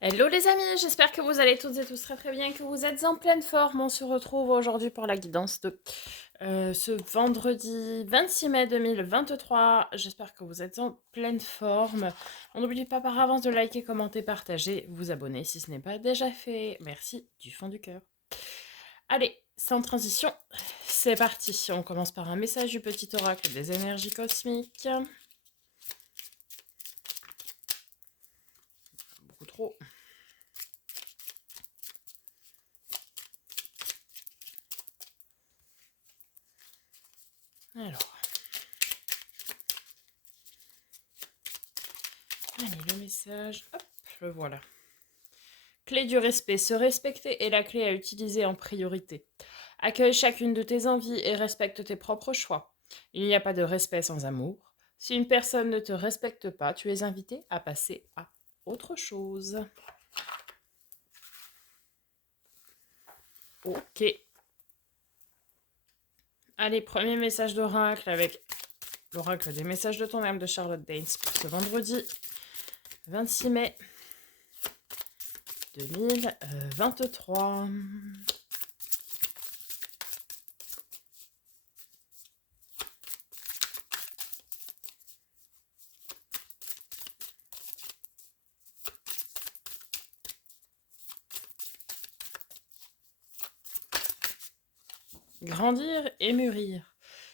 Hello les amis, j'espère que vous allez toutes et tous très très bien, que vous êtes en pleine forme. On se retrouve aujourd'hui pour la guidance de ce vendredi 26 mai 2023. J'espère que vous êtes en pleine forme. On n'oublie pas par avance de liker, commenter, partager, vous abonner si ce n'est pas déjà fait. Merci du fond du cœur. Allez, sans transition, c'est parti. On commence par un message du petit oracle des énergies cosmiques. Beaucoup trop. Alors, allez, le message, hop, le voilà. Clé du respect. Se respecter est la clé à utiliser en priorité. Accueille chacune de tes envies et respecte tes propres choix. Il n'y a pas de respect sans amour. Si une personne ne te respecte pas, tu es invité à passer à autre chose. Ok. Allez, premier message d'oracle avec l'oracle des messages de ton âme de Charlotte Danes pour ce vendredi 26 mai 2023. Grandir et mûrir.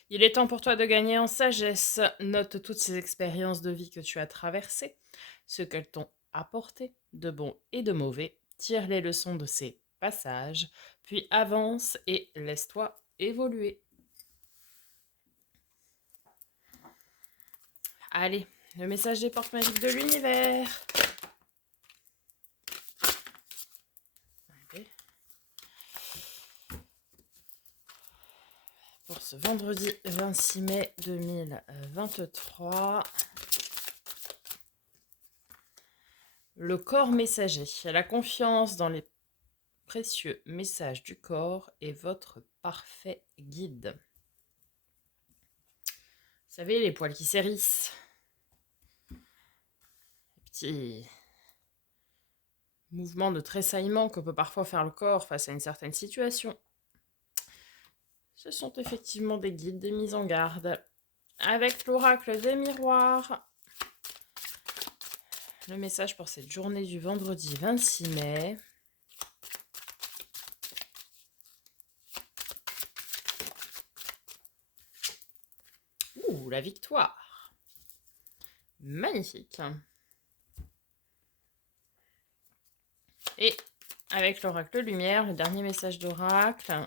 Il est temps pour toi de gagner en sagesse. Note toutes ces expériences de vie que tu as traversées, ce qu'elles t'ont apporté, de bon et de mauvais. Tire les leçons de ces passages, puis avance et laisse-toi évoluer. Allez, le message des portes magiques de l'univers. Allez. Pour ce vendredi 26 mai 2023. Le corps messager. La confiance dans les précieux messages du corps est votre parfait guide. Vous savez, les poils qui s'hérissent. Les petits mouvements de tressaillement que peut parfois faire le corps face à une certaine situation. Ce sont effectivement des guides, des mises en garde. Avec l'oracle des miroirs, le message pour cette journée du vendredi 26 mai. Ouh, la victoire. Magnifique. Et avec l'oracle lumière, le dernier message d'oracle.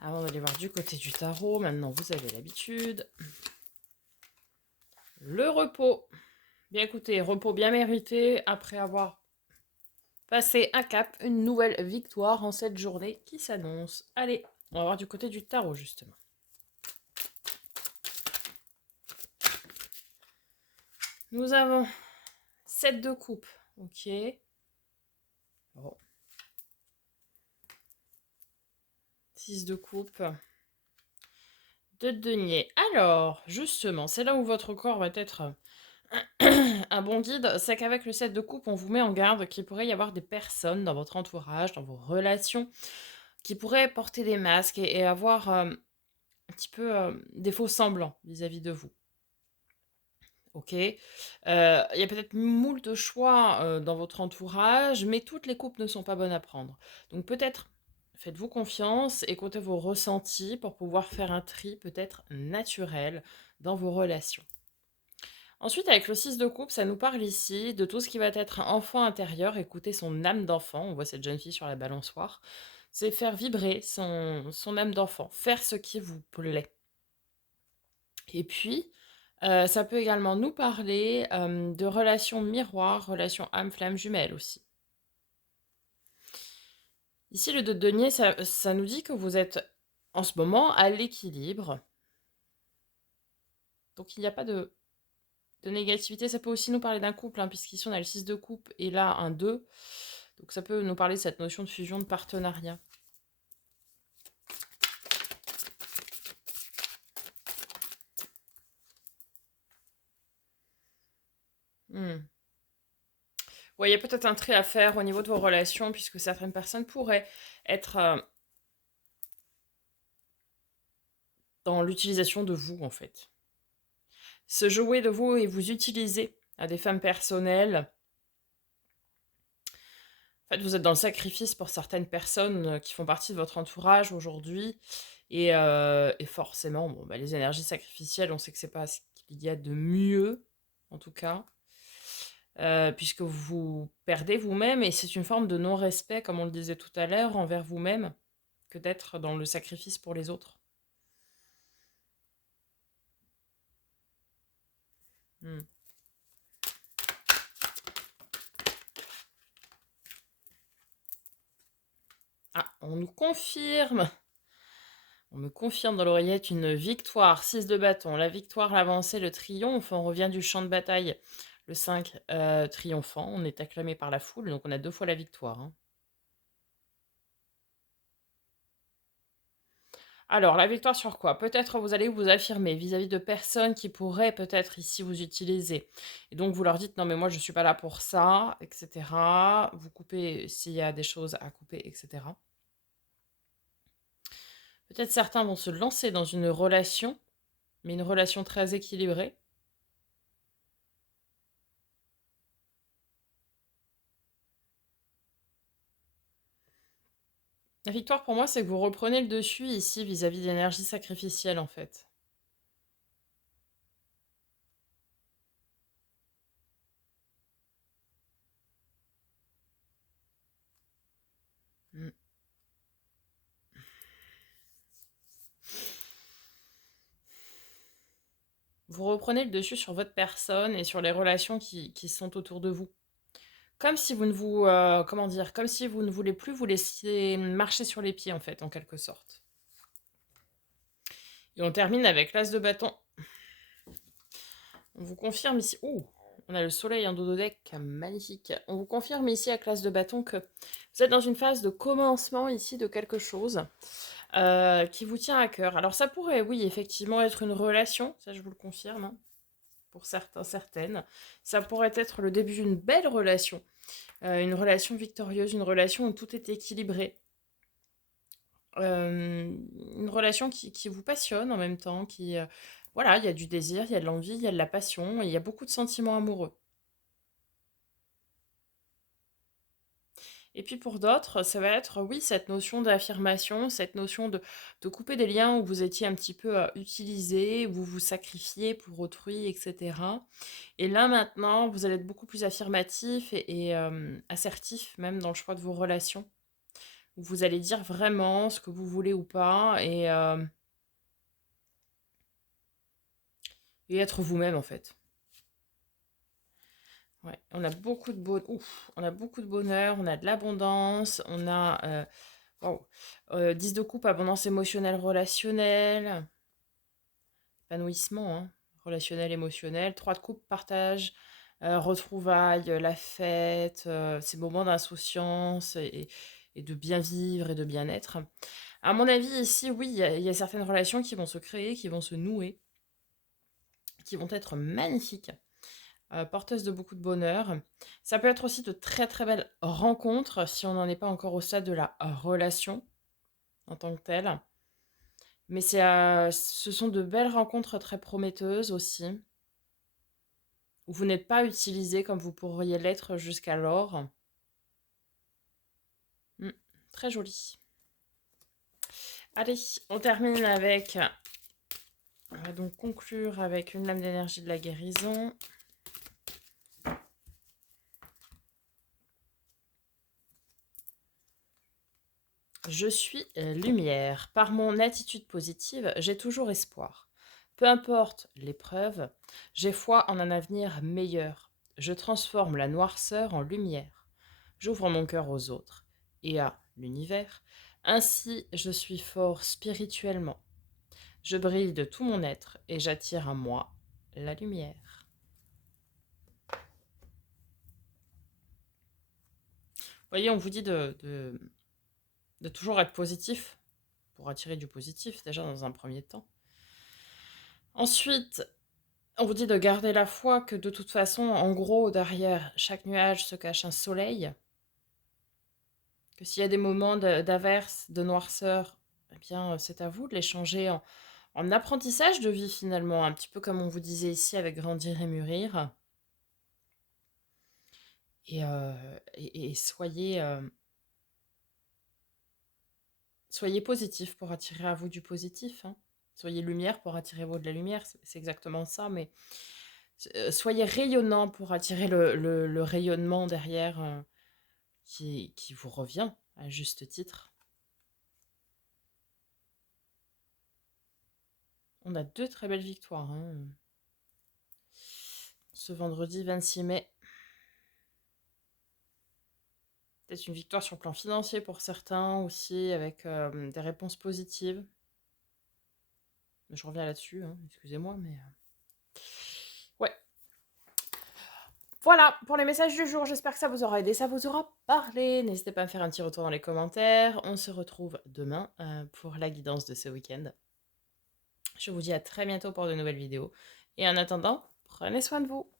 Avant d'aller voir du côté du tarot, maintenant vous avez l'habitude. Le repos. Bien écoutez, repos bien mérité après avoir passé un cap, une nouvelle victoire en cette journée qui s'annonce. Allez, on va voir du côté du tarot justement. Nous avons 7 de coupe. Ok. Bon. 6 de coupe. 2 de denier. Alors, justement, c'est là où votre corps va être un bon guide. C'est qu'avec le 7 de coupe, on vous met en garde qu'il pourrait y avoir des personnes dans votre entourage, dans vos relations, qui pourraient porter des masques et avoir un petit peu des faux semblants vis-à-vis de vous. Ok. Il y a peut-être moult de choix dans votre entourage, mais toutes les coupes ne sont pas bonnes à prendre. Donc peut-être faites-vous confiance, écoutez vos ressentis pour pouvoir faire un tri peut-être naturel dans vos relations. Ensuite, avec le 6 de coupe, ça nous parle ici de tout ce qui va être enfant intérieur, écouter son âme d'enfant. On voit cette jeune fille sur la balançoire. C'est faire vibrer son âme d'enfant, faire ce qui vous plaît. Et puis, ça peut également nous parler de relations miroirs, relations âme-flamme jumelles aussi. Ici, le 2 de denier, ça nous dit que vous êtes en ce moment à l'équilibre. Donc, il n'y a pas de négativité. Ça peut aussi nous parler d'un couple, hein, puisqu'ici, on a le 6 de coupe et là, un 2. Donc, ça peut nous parler de cette notion de fusion, de partenariat. Hmm. Ouais, il y a peut-être un trait à faire au niveau de vos relations, puisque certaines personnes pourraient être dans l'utilisation de vous, en fait. Se jouer de vous et vous utiliser à des fins personnelles. En fait, vous êtes dans le sacrifice pour certaines personnes qui font partie de votre entourage aujourd'hui. Et forcément, bon, bah, les énergies sacrificielles, on sait que c'est pas ce qu'il y a de mieux, en tout cas, puisque vous perdez vous-même et c'est une forme de non-respect, comme on le disait tout à l'heure, envers vous-même, que d'être dans le sacrifice pour les autres. Hmm. Ah, on nous confirme. On me confirme dans l'oreillette une victoire. 6 de bâton. La victoire, l'avancée, le triomphe. On revient du champ de bataille. Le 5, triomphant. On est acclamé par la foule, donc on a 2 fois la victoire, hein. Alors, la victoire sur quoi? Peut-être vous allez vous affirmer vis-à-vis de personnes qui pourraient peut-être ici vous utiliser. Et donc vous leur dites: «Non mais moi je ne suis pas là pour ça» et cetera. Vous coupez s'il y a des choses à couper et cetera. Peut-être certains vont se lancer dans une relation, mais une relation très équilibrée. La victoire pour moi, c'est que vous reprenez le dessus ici vis-à-vis de l'énergie sacrificielle en fait. Mm. Vous reprenez le dessus sur votre personne et sur les relations qui sont autour de vous. Comme si vous ne vous, comment dire? Comme si vous ne voulez plus vous laisser marcher sur les pieds, en fait, en quelque sorte. Et on termine avec l'as de bâton. On vous confirme ici ouh! On a le soleil en dos de deck, magnifique. On vous confirme ici avec l'as de bâton que vous êtes dans une phase de commencement ici de quelque chose, qui vous tient à cœur. Alors ça pourrait, oui, effectivement être une relation, ça je vous le confirme, hein, pour certains, certaines. Ça pourrait être le début d'une belle relation. Une relation victorieuse, une relation où tout est équilibré. Une relation qui vous passionne en même temps, voilà, il y a du désir, il y a de l'envie, il y a de la passion, et il y a beaucoup de sentiments amoureux. Et puis pour d'autres, ça va être, oui, cette notion d'affirmation, cette notion de couper des liens où vous étiez un petit peu utilisé, où vous vous sacrifiez pour autrui, etc. Et là maintenant, vous allez être beaucoup plus affirmatif et assertif même dans le choix de vos relations. Vous allez dire vraiment ce que vous voulez ou pas et être vous-même en fait. Ouais, on a beaucoup de bonheur, on a de l'abondance, on a waouh, 10 de coupe, abondance émotionnelle, relationnelle, épanouissement, hein, relationnel, émotionnel, 3 de coupe, partage, retrouvailles, la fête, ces moments d'insouciance et de bien vivre et de bien-être. À mon avis, ici, oui, il y a certaines relations qui vont se créer, qui vont se nouer, qui vont être magnifiques, porteuses de beaucoup de bonheur. Ça peut être aussi de très très belles rencontres si on n'en est pas encore au stade de la relation en tant que telle. Mais ce sont de belles rencontres très prometteuses aussi, où vous n'êtes pas utilisé comme vous pourriez l'être jusqu'alors. Mm, très joli. Allez, on termine avec... On va donc conclure avec une lame d'énergie de la guérison. Je suis lumière. Par mon attitude positive, j'ai toujours espoir. Peu importe l'épreuve, j'ai foi en un avenir meilleur. Je transforme la noirceur en lumière. J'ouvre mon cœur aux autres et à l'univers. Ainsi, je suis fort spirituellement. Je brille de tout mon être et j'attire à moi la lumière. Vous voyez, on vous dit de toujours être positif pour attirer du positif, déjà dans un premier temps. Ensuite, On vous dit de garder la foi que de toute façon, en gros, derrière chaque nuage se cache un soleil. Que s'il y a des moments d'averse, de noirceur, eh bien, c'est à vous de les changer en apprentissage de vie finalement, un petit peu comme on vous disait ici avec grandir et mûrir. Et soyez positif pour attirer à vous du positif, hein. Soyez lumière pour attirer vous de la lumière, c'est exactement ça, mais soyez rayonnant pour attirer le rayonnement derrière qui vous revient à juste titre. On a 2 très belles victoires, hein, ce vendredi 26 mai. Peut-être une victoire sur le plan financier pour certains aussi, avec des réponses positives. Je reviens là-dessus, hein, excusez-moi, mais... Ouais. Voilà, pour les messages du jour, j'espère que ça vous aura aidé, ça vous aura parlé. N'hésitez pas à me faire un petit retour dans les commentaires. On se retrouve demain pour la guidance de ce week-end. Je vous dis à très bientôt pour de nouvelles vidéos. Et en attendant, prenez soin de vous.